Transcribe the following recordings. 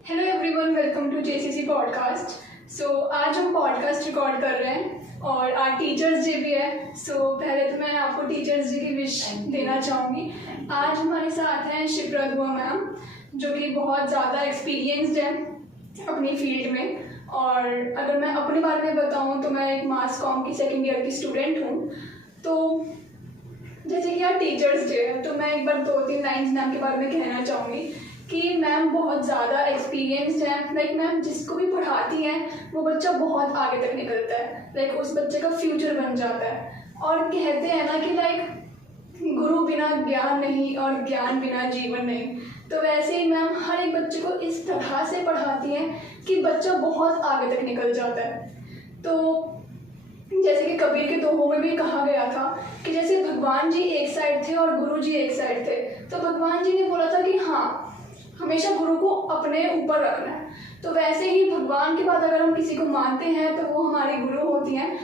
Hello everyone, welcome to JCC podcast. आज हम podcast record कर रहे हैं और आज टीचर्स डे भी है। पहले तो मैं आपको टीचर्स डे की विश देना चाहूँगी। आज हमारे साथ हैं शिप्रा दुआ मैम, जो कि बहुत ज़्यादा एक्सपीरियंस्ड है अपनी फील्ड में। और अगर मैं अपने बारे में बताऊँ तो मैं एक मास कॉम की सेकेंड ईयर की स्टूडेंट हूँ। तो जैसे कि आज टीचर्स डे है तो मैं एक बार 2-3 लाइन्स मैम के बारे में कहना चाहूँगी कि मैम बहुत ज़्यादा एक्सपीरियंस्ड है। लाइक मैम जिसको भी पढ़ाती हैं वो बच्चा बहुत आगे तक निकलता है। लाइक उस बच्चे का फ्यूचर बन जाता है। और कहते हैं ना कि लाइक गुरु बिना ज्ञान नहीं और ज्ञान बिना जीवन नहीं। तो वैसे ही मैम हर एक बच्चे को इस तरह से पढ़ाती हैं कि बच्चा बहुत आगे तक निकल जाता है। तो जैसे कि कबीर के दोहों में भी कहा गया था कि जैसे भगवान जी एक साइड थे और गुरु जी एक साइड थे, तो भगवान जी ने बोला था कि हाँ, हमेशा गुरु को अपने ऊपर रखना है। तो वैसे ही भगवान के बाद अगर हम किसी को मानते हैं तो वो हमारी गुरु होती हैं।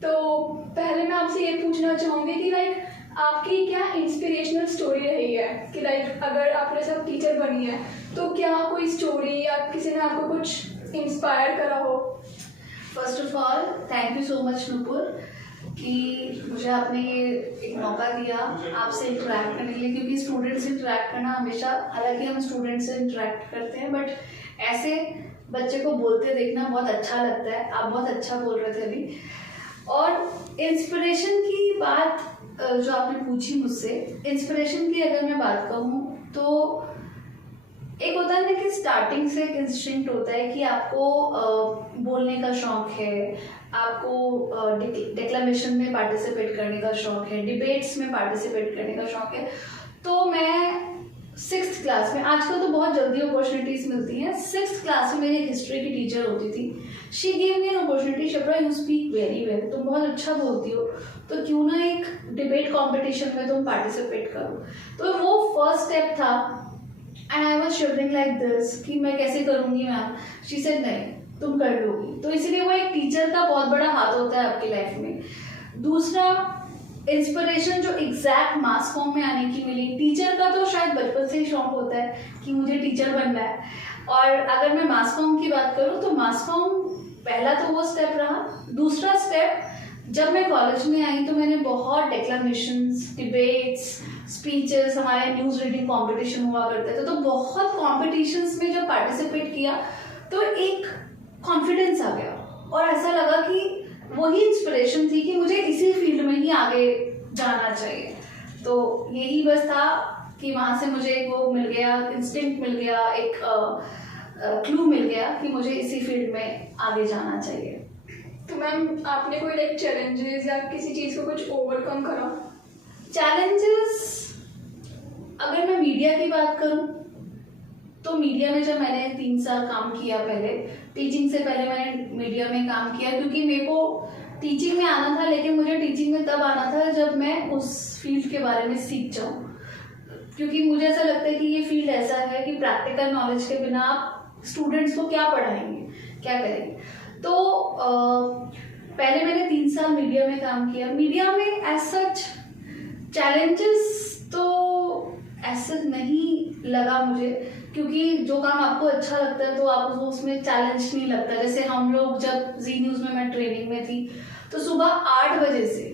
तो पहले मैं आपसे ये पूछना चाहूँगी कि लाइक आपकी क्या इंस्पिरेशनल स्टोरी रही है कि लाइक अगर आपने सब टीचर बनी है तो क्या कोई स्टोरी या किसी ने आपको कुछ इंस्पायर करा हो? First of all thank you so much Nupur कि मुझे आपने ये एक मौका दिया आपसे इंटरेक्ट करने के लिए, क्योंकि स्टूडेंट से इंटरेक्ट करना हमेशा, हालांकि हम स्टूडेंट से इंटरेक्ट करते हैं बट ऐसे बच्चे को बोलते देखना बहुत अच्छा लगता है। आप बहुत अच्छा बोल रहे थे अभी। और इंस्पिरेशन की बात जो आपने पूछी मुझसे, इंस्पिरेशन की अगर मैं बात कहूँ तो एक होता है ना कि स्टार्टिंग से एक इंस्टिंक्ट होता है कि आपको बोलने का शौक है, आपको डिक्लेमेशन में पार्टिसिपेट करने का शौक है, डिबेट्स में पार्टिसिपेट करने का शौक है। तो मैं 6th क्लास में, आजकल तो बहुत जल्दी अपॉर्चुनिटीज़ मिलती हैं, 6th क्लास में मेरी एक हिस्ट्री की टीचर होती थी। She gave me an opportunity, Shipra you speak very well, तुम बहुत अच्छा बोलती हो, तो क्यों ना एक डिबेट कॉम्पिटिशन में तुम पार्टिसिपेट करो। तो वो फर्स्ट स्टेप था and I was shivering like this कि मैं कैसे करूँगी मैम। शी सेड नहीं, तुम कर लोगी। तो इसीलिए वो एक टीचर का बहुत बड़ा हाथ होता है आपकी लाइफ में। दूसरा इंस्पिरेशन जो एग्जैक्ट मास कॉम में आने की मिली, टीचर का तो शायद बचपन से ही शौक होता है कि मुझे टीचर बनना है। और अगर मैं मास कॉम की बात करूँ तो मास कॉम पहला तो वो स्टेप रहा। दूसरा स्टेप, जब मैं कॉलेज में आई तो मैंने बहुत डिक्लेमेशंस, डिबेट्स, स्पीचेस, हमारे न्यूज़ रीडिंग कंपटीशन हुआ करते थे, तो बहुत कॉम्पिटिशन्स में जब पार्टिसिपेट किया तो एक कॉन्फिडेंस आ गया और ऐसा लगा कि वही इंस्पिरेशन थी कि मुझे इसी फील्ड में ही आगे जाना चाहिए। तो यही बस था कि वहाँ से मुझे वो मिल गया, इंस्टिंक्ट मिल गया, एक क्लू मिल गया कि मुझे इसी फील्ड में आगे जाना चाहिए। तो मैम आपने कोई लाइक चैलेंजेस या किसी चीज़ को कुछ ओवरकम करा? चैलेंजेस अगर मैं मीडिया की बात करूं तो मीडिया में जब मैंने 3 साल काम किया, पहले टीचिंग से पहले मैंने मीडिया में काम किया, क्योंकि मेरे को टीचिंग में आना था, लेकिन मुझे टीचिंग में तब आना था जब मैं उस फील्ड के बारे में सीख जाऊं। क्योंकि मुझे ऐसा लगता है कि ये फील्ड ऐसा है कि प्रैक्टिकल नॉलेज के बिना आप स्टूडेंट्स को क्या पढ़ाएंगे, क्या करेंगे। तो पहले मैंने 3 साल मीडिया में काम किया। मीडिया में एज सच चैलेंजेस तो ऐसे नहीं लगा मुझे, क्योंकि जो काम आपको अच्छा लगता है तो आपको उसमें चैलेंज नहीं लगता। जैसे हम लोग जब जी न्यूज़ में मैं ट्रेनिंग में थी तो सुबह 8 बजे से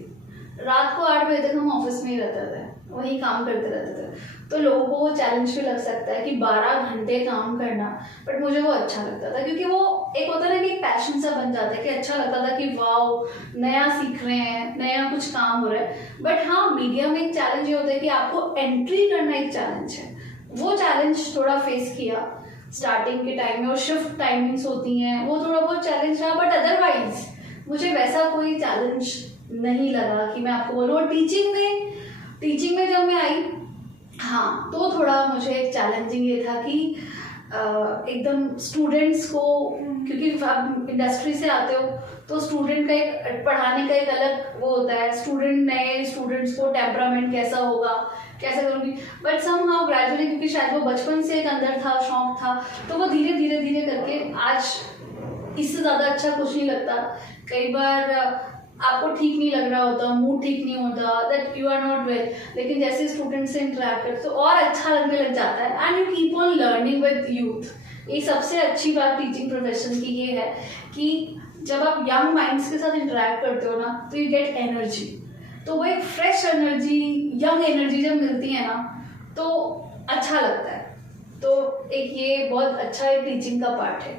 रात को 8 बजे तक हम ऑफिस में ही रहते थे, वही काम करते रहते थे। तो लोगों को वो चैलेंज भी लग सकता है कि 12 घंटे काम करना, बट मुझे वो अच्छा लगता था, क्योंकि वो एक होता है ना कि एक पैशन सा बन जाता है कि अच्छा लगता था कि वाओ, नया सीख रहे हैं, नया कुछ काम हो रहा है। बट हाँ, मीडिया में एक चैलेंज ये होता है कि आपको एंट्री करना एक चैलेंज है। वो चैलेंज थोड़ा फेस किया स्टार्टिंग के टाइम में, और शिफ्ट टाइमिंग्स होती हैं, वो थोड़ा बहुत चैलेंज रहा, बट अदरवाइज मुझे वैसा कोई चैलेंज नहीं लगा कि मैं आपको बोलूँ। और टीचिंग में जब मैं आई, हाँ, तो थोड़ा मुझे एक चैलेंजिंग ये था कि एकदम स्टूडेंट्स को, क्योंकि आप इंडस्ट्री से आते हो तो स्टूडेंट का एक पढ़ाने का एक अलग वो होता है, नए स्टूडेंट्स को टेम्परामेंट कैसा होगा, कैसे करूँगी। बट समहाउ ग्रेजुअली, क्योंकि शायद वो बचपन से एक अंदर था, शौक था, तो वो धीरे धीरे करके आज इससे ज़्यादा अच्छा कुछ नहीं लगता। कई बार आपको ठीक नहीं लग रहा होता, मूड ठीक नहीं होता, that you are not well, लेकिन जैसे स्टूडेंट से इंटरेक्ट करते तो और अच्छा लगने लग जाता है। And you keep on learning with youth, ये सबसे अच्छी बात टीचिंग प्रोफेशन की ये है कि जब आप यंग माइंड्स के साथ इंटरेक्ट करते हो ना तो यू गेट एनर्जी, तो वो एक फ्रेश एनर्जी, यंग एनर्जी जब मिलती है ना तो अच्छा लगता है। तो एक ये बहुत अच्छा एक टीचिंग का पार्ट है।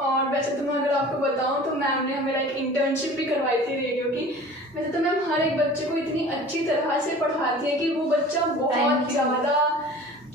और वैसे तो मैं अगर आपको बताऊं तो मैम ने हमें एक इंटर्नशिप भी करवाई थी रेडियो की। वैसे तो मैम हर एक बच्चे को इतनी अच्छी तरह से पढ़ाती है कि वो बच्चा बहुत ज़्यादा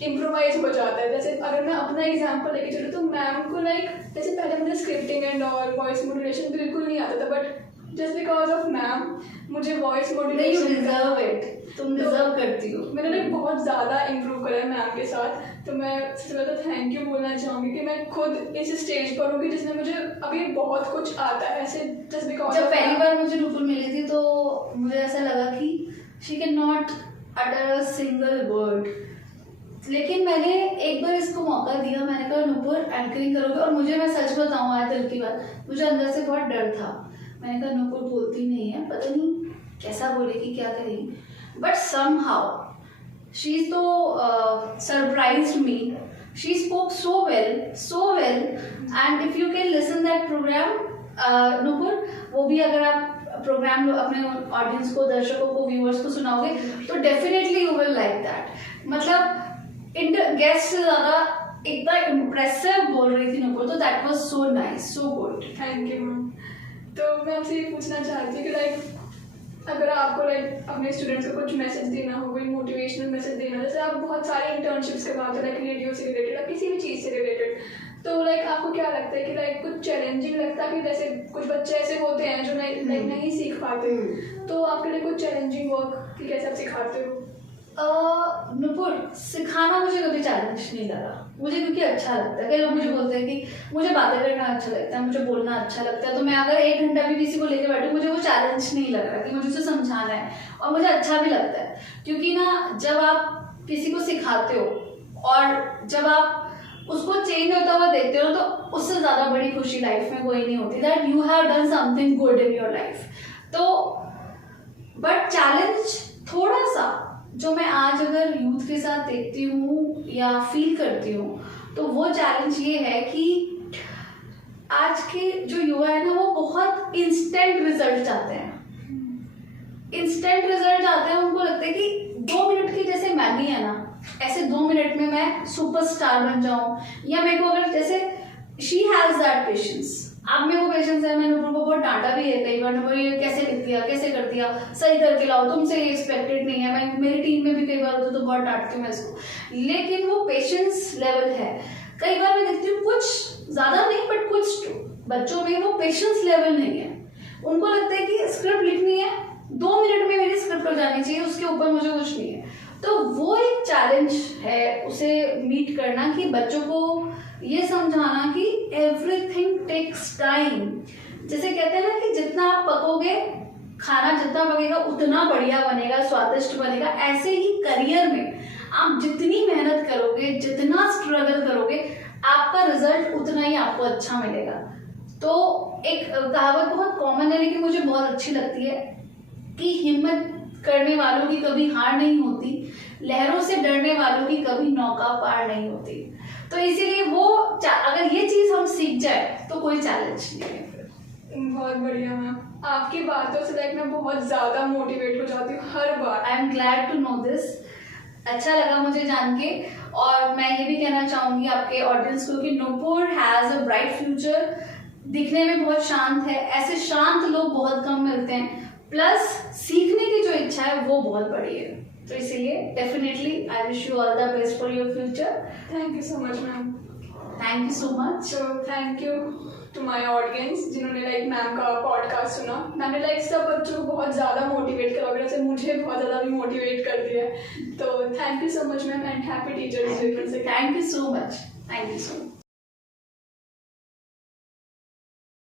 इम्प्रोवाइज हो जाता है। जैसे अगर मैं अपना एग्जांपल लेके चलूँ तो मैम को जैसे पहले मुझे स्क्रिप्टिंग एंड और वॉइस मॉड्यूलेशन बिल्कुल नहीं आता था, but just because of ma'am मुझे वॉइस मॉड्यूलेशन तुम डिजर्व करती हो। मैंने बहुत ज़्यादा इम्प्रूव करा है मैम के साथ। तो मैं सबसे पहले तो थैंक यू बोलना चाहूँगी कि मैं खुद इस स्टेज पर हूँ कि जिसमें मुझे अभी बहुत कुछ आता है ऐसे जस्ट बिकॉज। जब पहली बार मुझे नुपुर मिली थी तो मुझे ऐसा लगा कि she can not utter a single word, लेकिन मैंने एक बार इसको मौका दिया। मैंने कहा नुपुर एंकरिंग करोगे, और मुझे, मैं सच बताऊँ आज दिल की बात, मुझे अंदर से बहुत डर था। मैंने कहा नुपुर बोलती नहीं है, पता नहीं कैसा बोलेगी, क्या करेगी, बट समहाउ शी तो surprised me. She spoke so well and if you can listen that program Nupur, वो भी अगर आप प्रोग्राम अपने ऑडियंस को, दर्शकों को, व्यूअर्स को सुनाओगे तो definitely you will like that. मतलब गेस्ट से ज़्यादा इतना इम्प्रेसिव बोल रही थी नुपुर, तो that was so nice, so good. Thank you ma'am. तो मैं आपसे ये पूछना चाहती हूँ कि अगर आपको अपने स्टूडेंट्स को कुछ मैसेज देना हो, कोई मोटिवेशनल मैसेज देना, जैसे आप बहुत सारे इंटर्नशिप्स करवाते हो रेडियो से रिलेटेड या किसी भी चीज़ से रिलेटेड, तो आपको क्या लगता है कि कुछ चैलेंजिंग लगता है कि जैसे कुछ बच्चे ऐसे होते हैं जो नहीं सीख पाते, तो आपके लिए कुछ चैलेंजिंग वर्क कि कैसे आप सिखाते हो? नुपुर, सिखाना मुझे कभी चैलेंज नहीं लगा मुझे, क्योंकि अच्छा लगता है। कई लोग मुझे बोलते हैं कि मुझे बातें करना अच्छा लगता है, मुझे बोलना अच्छा लगता है, तो मैं अगर 1 घंटा भी किसी को लेकर बैठूं मुझे वो चैलेंज नहीं लग रहा कि मुझे उसे समझाना है, और मुझे अच्छा भी लगता है। क्योंकि ना जब आप किसी को सिखाते हो और जब आप उसको चेंज होता हुआ देखते हो तो उससे ज़्यादा बड़ी खुशी लाइफ में कोई नहीं होती, that you have done something good in your life. तो बट चैलेंज थोड़ा सा जो मैं आज अगर यूथ के साथ देखती हूँ या फील करती हूँ तो वो चैलेंज ये है कि आज के जो युवा है ना वो बहुत इंस्टेंट रिजल्ट चाहते हैं। इंस्टेंट रिजल्ट चाहते हैं, उनको लगता है कि 2 मिनट की जैसे मैगी है ना, ऐसे 2 मिनट में मैं सुपरस्टार बन जाऊं, या मेरे को अगर जैसे शी हैज दैट पेशेंस। अब मेरे को पेशेंस है, मैंने उनको बहुत डांटा भी है कई बार, वो ये कैसे लिख दिया, कैसे कर दिया, सही करके लाओ, तुमसे ये एक्सपेक्टेड नहीं है। मैं मेरी टीम में भी कई बार होता तो बहुत डांटती हूँ मैं इसको, लेकिन वो पेशेंस लेवल है। कई बार मैं देखती हूँ कुछ ज़्यादा नहीं बट कुछ बच्चों में वो पेशेंस लेवल नहीं है। उनको लगता है कि स्क्रिप्ट लिखनी है, 2 मिनट में मेरी स्क्रिप्ट हो जानी चाहिए, उसके ऊपर मुझे कुछ नहीं है। तो वो एक चैलेंज है उसे मीट करना, कि बच्चों को ये समझाना कि एवरीथिंग टेक्स टाइम। जैसे कहते हैं ना कि जितना आप पकोगे, खाना जितना पकेगा उतना बढ़िया बनेगा, स्वादिष्ट बनेगा। ऐसे ही करियर में आप जितनी मेहनत करोगे, जितना स्ट्रगल करोगे, आपका रिजल्ट उतना ही आपको अच्छा मिलेगा। तो एक कहावत बहुत कॉमन है लेकिन मुझे बहुत अच्छी लगती है कि हिम्मत करने वालों की कभी हार नहीं होती, लहरों से डरने वालों की कभी नौका पार नहीं होती। तो इसीलिए वो अगर ये चीज हम सीख जाए तो कोई चैलेंज नहीं है। बहुत बढ़िया मैम, आपकी बातों से मैं बहुत ज्यादा मोटिवेट हो जाती हूँ हर बार। I am glad to know this. अच्छा लगा मुझे जान के, और मैं ये भी कहना चाहूंगी आपके ऑडियंस को कि Nupur has a bright future. दिखने में बहुत शांत है, ऐसे शांत लोग बहुत कम मिलते हैं, प्लस सीखने की जो इच्छा है वो बहुत बड़ी है। तो इसीलिए definitely I wish you all the best for your future. Thank you so much ma'am. Thank you so much. So thank you to my audience जिन्होंने मैम का पॉडकास्ट सुना। मैंने सब बच्चों को बहुत ज़्यादा मोटिवेट करा, वगैरह से मुझे बहुत ज़्यादा भी मोटिवेट कर दिया। तो thank you so much ma'am and happy teachers day. Thank you so much. Thank you so much.